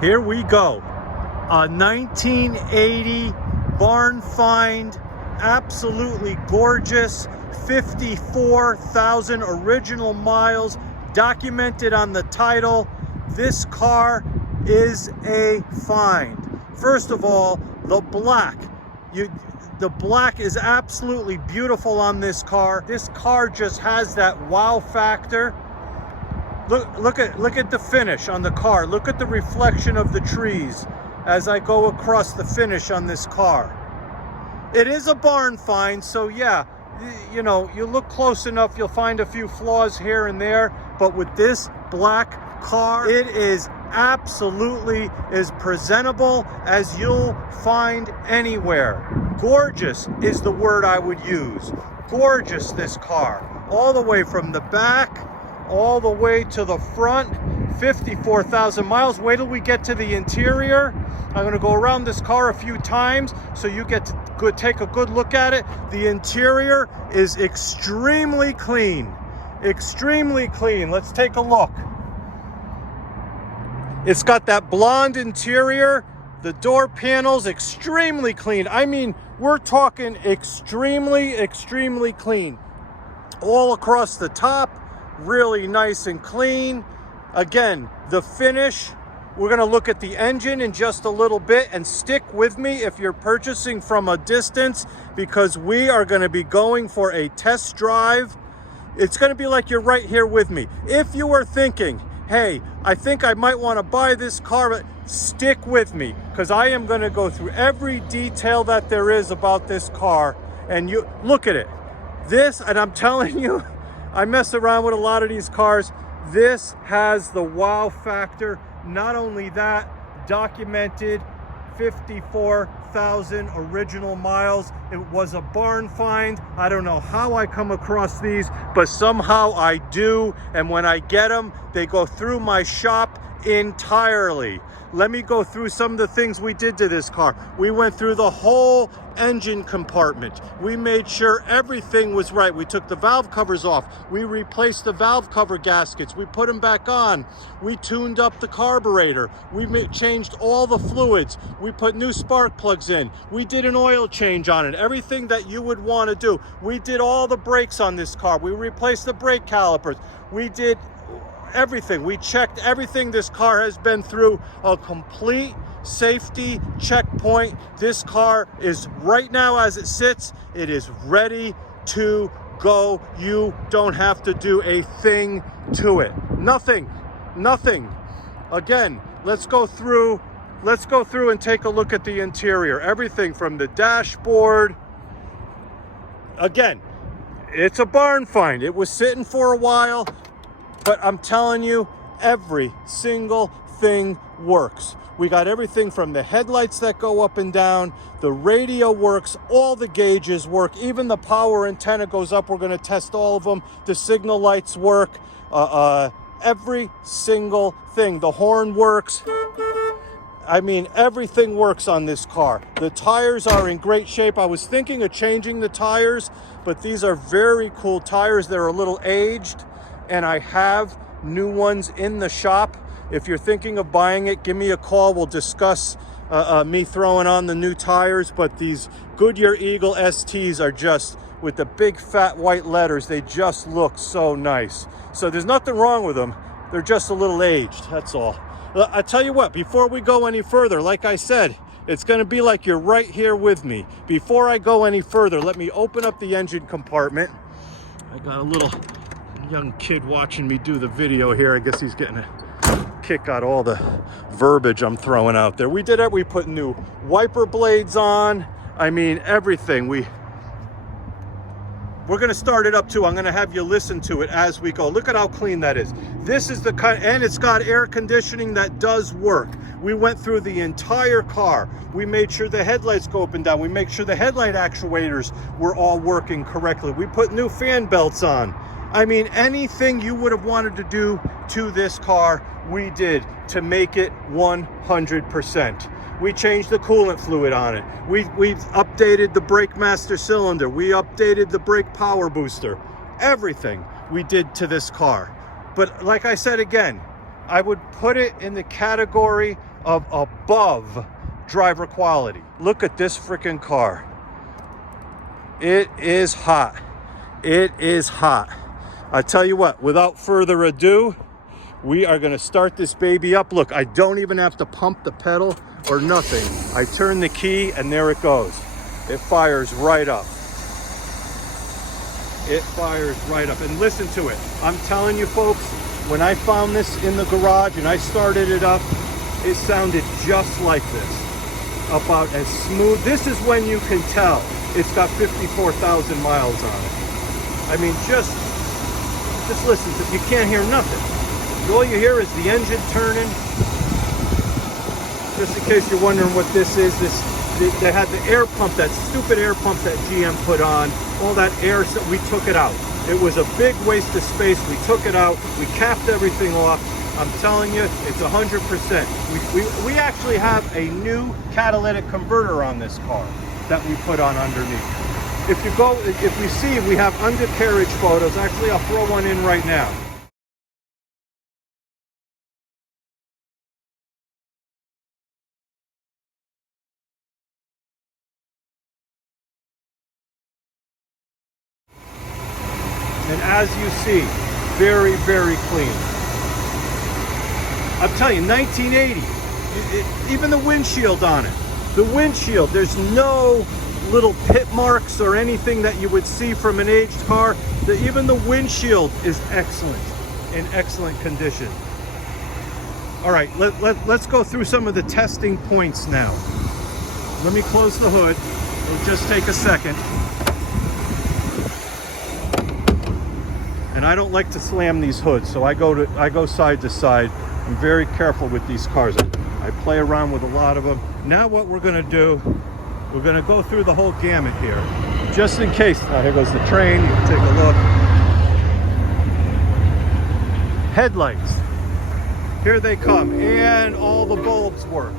Here we go. A 1980 barn find, absolutely gorgeous, 54,000 original miles, documented on the title. This car is a find. First of all, the black. The black is absolutely beautiful on this car. This car just has that wow factor. Look at the finish on the car. Look at the reflection of the trees as I go across the finish on this car. It is a barn find, so yeah, you know, you look close enough, you'll find a few flaws here and there, but with this black car, it is absolutely as presentable as you'll find anywhere. Gorgeous is the word I would use. Gorgeous, this car. All the way from the back, all the way to the front, 54,000 miles. Wait till we get to the interior. I'm gonna go around this car a few times so you get to take a good look at it. The interior is extremely clean. Extremely clean. Let's take a look. It's got that blonde interior. The door panels, extremely clean. I mean, we're talking extremely, extremely clean. All across the top, really nice and clean. Again, the finish, we're gonna look at the engine in just a little bit, and stick with me if you're purchasing from a distance, because we are gonna be going for a test drive. It's gonna be like you're right here with me. If you are thinking, hey, I think I might wanna buy this car, but stick with me, because I am gonna go through every detail that there is about this car, and you look at it. This, and I'm telling you, I mess around with a lot of these cars. This has the wow factor. Not only that, documented 54,000 original miles. It was a barn find. I don't know how I come across these, but somehow I do. And when I get them, they go through my shop entirely. Let me go through some of the things we did to this car. We went through the whole engine compartment. We made sure everything was right. We took the valve covers off. We replaced the valve cover gaskets. We put them back on. We tuned up the carburetor. We changed all the fluids. We put new spark plugs in. We did an oil change on it. Everything that you would want to do. We did all the brakes on this car. We replaced the brake calipers. We did everything. We checked everything. This car has been through a complete safety checkpoint. This car is right now, as it sits, it is ready to go. You don't have to do a thing to it. Nothing. Again, let's go through and take a look at the interior. Everything from the dashboard. Again, it's a barn find. It was sitting for a while, but I'm telling you, every single thing works. We got everything from the headlights that go up and down, the radio works, all the gauges work, even the power antenna goes up. We're gonna test all of them. The signal lights work, every single thing. The horn works. I mean, everything works on this car. The tires are in great shape. I was thinking of changing the tires, but these are very cool tires. They're a little aged, and I have new ones in the shop. If you're thinking of buying it, give me a call. We'll discuss me throwing on the new tires. But these Goodyear Eagle STs are just, with the big fat white letters, they just look so nice. So there's nothing wrong with them. They're just a little aged, that's all. I tell you what, before we go any further, like I said, it's gonna be like you're right here with me. Before I go any further, let me open up the engine compartment. I got a little young kid watching me do the video here. I guess he's getting a kick out of all the verbiage I'm throwing out there. We did it. We put new wiper blades on. I mean, everything. We're going to start it up too. I'm going to have you listen to it as we go. Look at how clean that is. This is the kind, and it's got air conditioning that does work. We went through the entire car. We made sure the headlights go up and down. We make sure the headlight actuators were all working correctly. We put new fan belts on. I mean, anything you would have wanted to do to this car, we did to make it 100%. We changed the coolant fluid on it. We've updated the brake master cylinder. We updated the brake power booster. Everything we did to this car. But like I said again, I would put it in the category of above driver quality. Look at this freaking car. It is hot. It is hot. I tell you what, without further ado, we are gonna start this baby up. Look, I don't even have to pump the pedal or nothing. I turn the key and there it goes. It fires right up. It fires right up. And listen to it. I'm telling you folks, when I found this in the garage and I started it up, it sounded just like this. About as smooth. This is when you can tell it's got 54,000 miles on it. I mean, just listen to it. You can't hear nothing. All you hear is the engine turning. Just in case you're wondering what this is, they had the air pump, that stupid air pump that GM put on. All that air, so we took it out. It was a big waste of space. We took it out. We capped everything off. I'm telling you, it's 100%. We actually have a new catalytic converter on this car that we put on underneath. If we see, we have undercarriage photos. Actually, I'll throw one in right now. And as you see, very, very clean. I'm telling you, 1980, even the windshield on it. The windshield, there's no little pit marks or anything that you would see from an aged car. Even the windshield is excellent, in excellent condition. All right, let's go through some of the testing points now. Let me close the hood. It'll just take a second. And I don't like to slam these hoods, so I go side to side. I'm very careful with these cars. I play around with a lot of them. Now what we're gonna do, we're gonna go through the whole gamut here. Just in case. Oh, here goes the train, you can take a look. Headlights. Here they come, and all the bulbs work.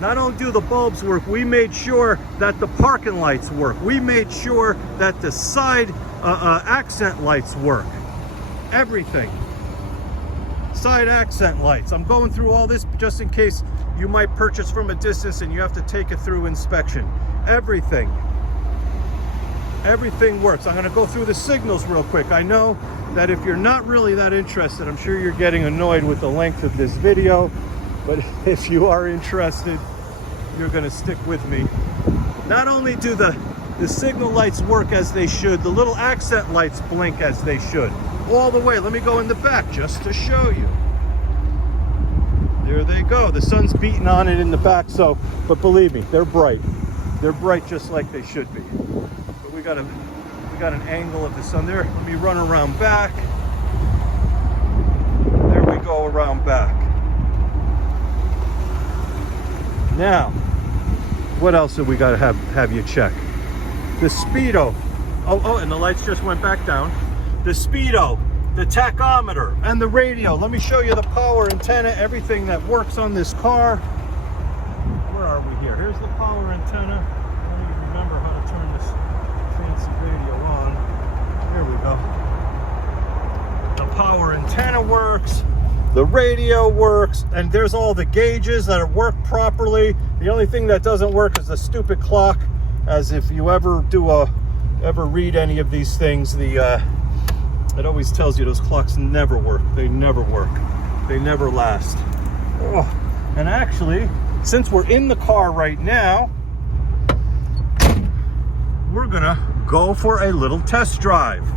Not only do the bulbs work, we made sure that the parking lights work. We made sure that the side accent lights work. Everything. Side accent lights. I'm going through all this just in case you might purchase from a distance and you have to take it through inspection. Everything works. I'm going to go through the signals real quick. I know that if you're not really that interested, I'm sure you're getting annoyed with the length of this video, but if you are interested, you're going to stick with me. Not only do the signal lights work as they should, the little accent lights blink as they should. All the way. Let me go in the back just to show you. There they go. The sun's beating on it in the back, but believe me, they're bright. They're bright just like they should be. But we got an angle of the sun there. Let me run around back. There we go, around back. Now, what else have we got to have you check? The speedo. Oh, and the lights just went back down. The speedo, the tachometer, and the radio. Let me show you the power antenna, everything that works on this car. Where are we here? Here's the power antenna. I don't even remember how to turn this fancy radio on. Here we go. The power antenna works. The radio works, and there's all the gauges that work properly. The only thing that doesn't work is the stupid clock, as if you ever read any of these things, it always tells you those clocks never work. They never work. They never last. Oh. And actually, since we're in the car right now, we're gonna go for a little test drive.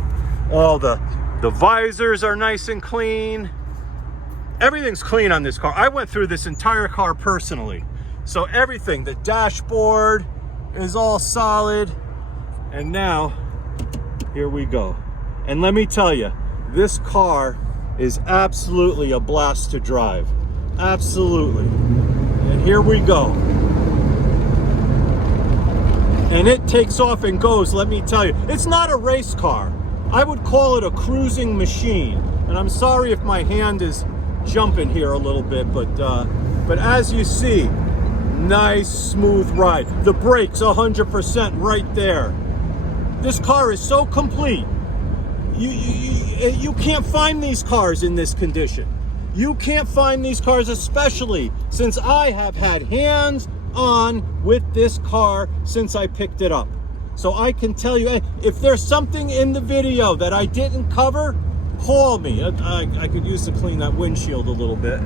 All the visors are nice and clean. Everything's clean on this car. I went through this entire car personally. So everything, the dashboard is all solid. And now, here we go. And let me tell you, this car is absolutely a blast to drive. Absolutely. And here we go. And it takes off and goes, let me tell you. It's not a race car. I would call it a cruising machine. And I'm sorry if my hand is jumping here a little bit, but as you see, nice smooth ride. The brakes 100% right there. This car is so complete You can't find these cars in this condition. You can't find these cars, especially since I have had hands on with this car since I picked it up. So I can tell you, if there's something in the video that I didn't cover, call me. I could use to clean that windshield a little bit.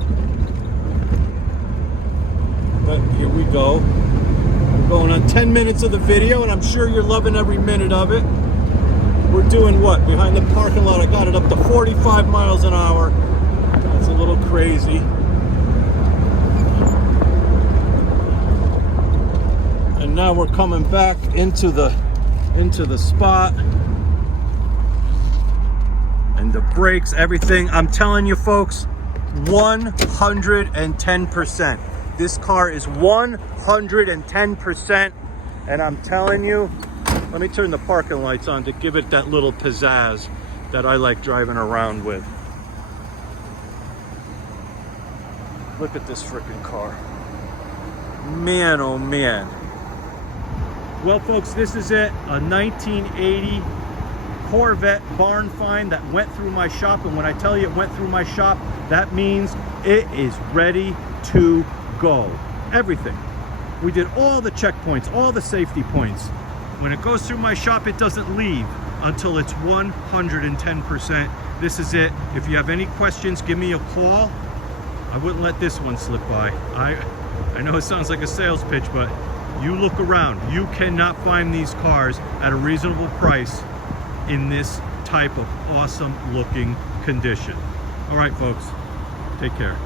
But here we go. We're going on 10 minutes of the video, and I'm sure you're loving every minute of it. We're doing what? Behind the parking lot, I got it up to 45 miles an hour. That's a little crazy. And now we're coming back into the spot. And the brakes, everything. I'm telling you folks, 110%. This car is 110%. And I'm telling you, let me turn the parking lights on to give it that little pizzazz that I like driving around with. Look at this freaking car. Man, oh man. Well, folks, this is it. A 1980 Corvette barn find that went through my shop. And when I tell you it went through my shop, that means it is ready to go. Everything. We did all the checkpoints, all the safety points. When it goes through my shop, it doesn't leave until it's 110%. This is it. If you have any questions, give me a call. I wouldn't let this one slip by. I know it sounds like a sales pitch, but you look around. You cannot find these cars at a reasonable price in this type of awesome looking condition. All right, folks, take care.